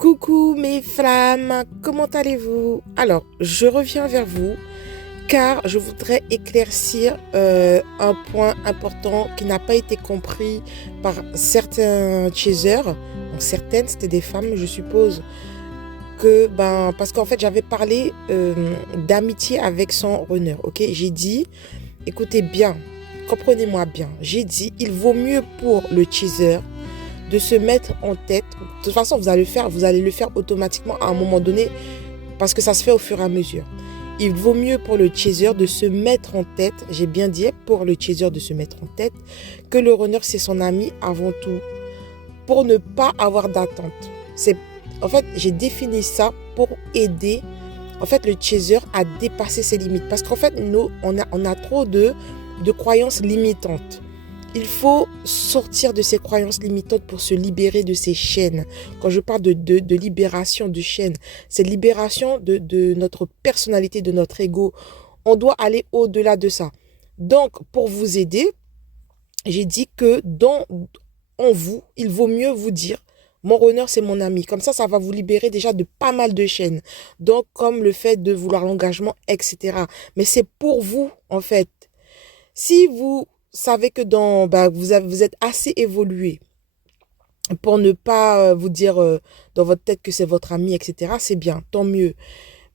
Coucou mes flammes, comment allez-vous? Alors, je reviens vers vous car je voudrais éclaircir un point important qui n'a pas été compris par certains chasers. Bon, certaines, c'était des femmes, je suppose, parce qu'en fait, j'avais parlé d'amitié avec son runner, ok? J'ai dit, écoutez bien, comprenez-moi bien, j'ai dit, il vaut mieux pour le chaser de se mettre en tête. De toute façon, vous allez le faire automatiquement à un moment donné parce que ça se fait au fur et à mesure. Il vaut mieux pour le chaser de se mettre en tête, j'ai bien dit pour le chaser de se mettre en tête, que le runner c'est son ami avant tout, pour ne pas avoir d'attente. En fait, j'ai défini ça pour aider en fait le chaser à dépasser ses limites. Parce qu'en fait, nous, on a trop de croyances limitantes. Il faut sortir de ces croyances limitantes pour se libérer de ces chaînes. Quand je parle de libération de chaînes, c'est libération de notre personnalité, de notre ego. On doit aller au-delà de ça. Donc, pour vous aider, j'ai dit que en vous, il vaut mieux vous dire, mon runner, c'est mon ami. Comme ça va vous libérer déjà de pas mal de chaînes. Donc, comme le fait de vouloir l'engagement, etc. Mais c'est pour vous, en fait. Si vous savez que vous êtes assez évolué pour ne pas vous dire dans votre tête que c'est votre ami, etc., c'est bien, tant mieux.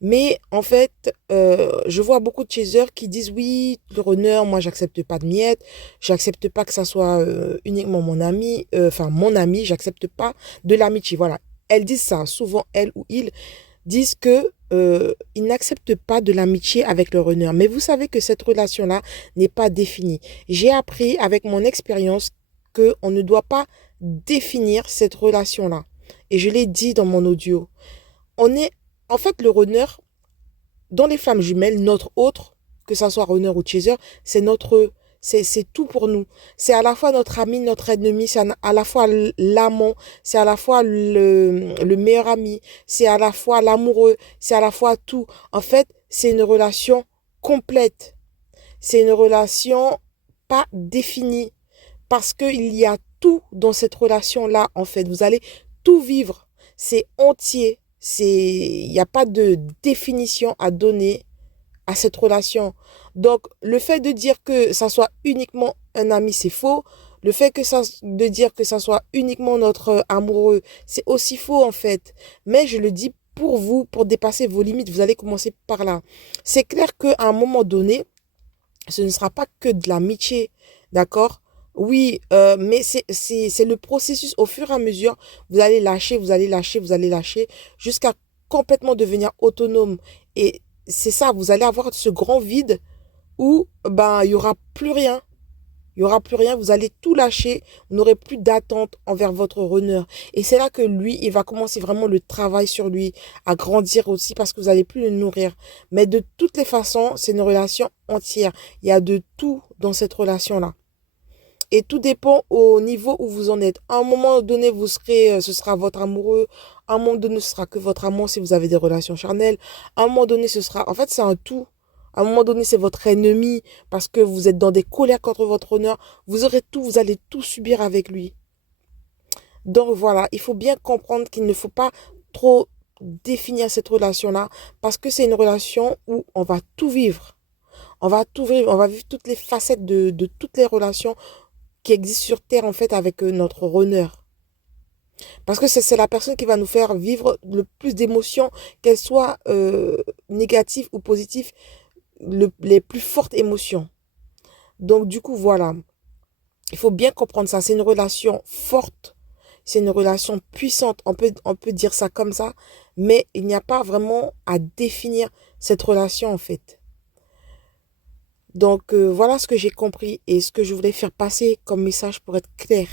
Mais en fait, je vois beaucoup de chasers qui disent oui, le runner, moi j'accepte pas de miettes, j'accepte pas que ça soit uniquement mon ami, mon ami, j'accepte pas de l'amitié. Voilà, elles disent ça, souvent elles ou ils disent que ils n'acceptent pas de l'amitié avec le runner. Mais vous savez que cette relation-là n'est pas définie. J'ai appris avec mon expérience qu'on ne doit pas définir cette relation-là. Et je l'ai dit dans mon audio. En fait, le runner, dans les flammes jumelles, notre autre, que ça soit runner ou chaser, c'est tout pour nous. C'est à la fois notre ami, notre ennemi, c'est à la fois l'amant, c'est à la fois le meilleur ami, c'est à la fois l'amoureux, c'est à la fois tout. En fait, c'est une relation complète. C'est une relation pas définie. Parce qu'il y a tout dans cette relation-là, en fait. Vous allez tout vivre. C'est entier. Il n'y a pas de définition à donner à cette relation. Donc, le fait de dire que ça soit uniquement un ami, c'est faux. De dire que ça soit uniquement notre amoureux, c'est aussi faux, en fait. Mais je le dis pour vous, pour dépasser vos limites, vous allez commencer par là. C'est clair qu'à un moment donné, ce ne sera pas que de l'amitié, d'accord? Oui, mais c'est le processus au fur et à mesure. Vous allez lâcher, vous allez lâcher, vous allez lâcher jusqu'à complètement devenir autonome. Et c'est ça, vous allez avoir ce grand vide où il y aura plus rien. Il y aura plus rien, vous allez tout lâcher, vous n'aurez plus d'attente envers votre runner. Et c'est là que lui, il va commencer vraiment le travail sur lui, à grandir aussi parce que vous allez plus le nourrir. Mais de toutes les façons, c'est une relation entière. Il y a de tout dans cette relation-là. Et tout dépend au niveau où vous en êtes. À un moment donné, ce sera votre amoureux. À un moment donné, ce sera que votre amour si vous avez des relations charnelles. À un moment donné, en fait, c'est un tout. À un moment donné, c'est votre ennemi parce que vous êtes dans des colères contre votre honneur. Vous allez tout subir avec lui. Donc voilà, il faut bien comprendre qu'il ne faut pas trop définir cette relation-là parce que c'est une relation où on va tout vivre. On va tout vivre, on va vivre toutes les facettes de toutes les relations qui existent sur Terre en fait avec notre runner. Parce que c'est la personne qui va nous faire vivre le plus d'émotions, qu'elles soient négatives ou positives, les plus fortes émotions. Donc du coup, voilà, il faut bien comprendre ça. C'est une relation forte, c'est une relation puissante, on peut dire ça comme ça, mais il n'y a pas vraiment à définir cette relation en fait. Donc voilà ce que j'ai compris et ce que je voulais faire passer comme message pour être clair.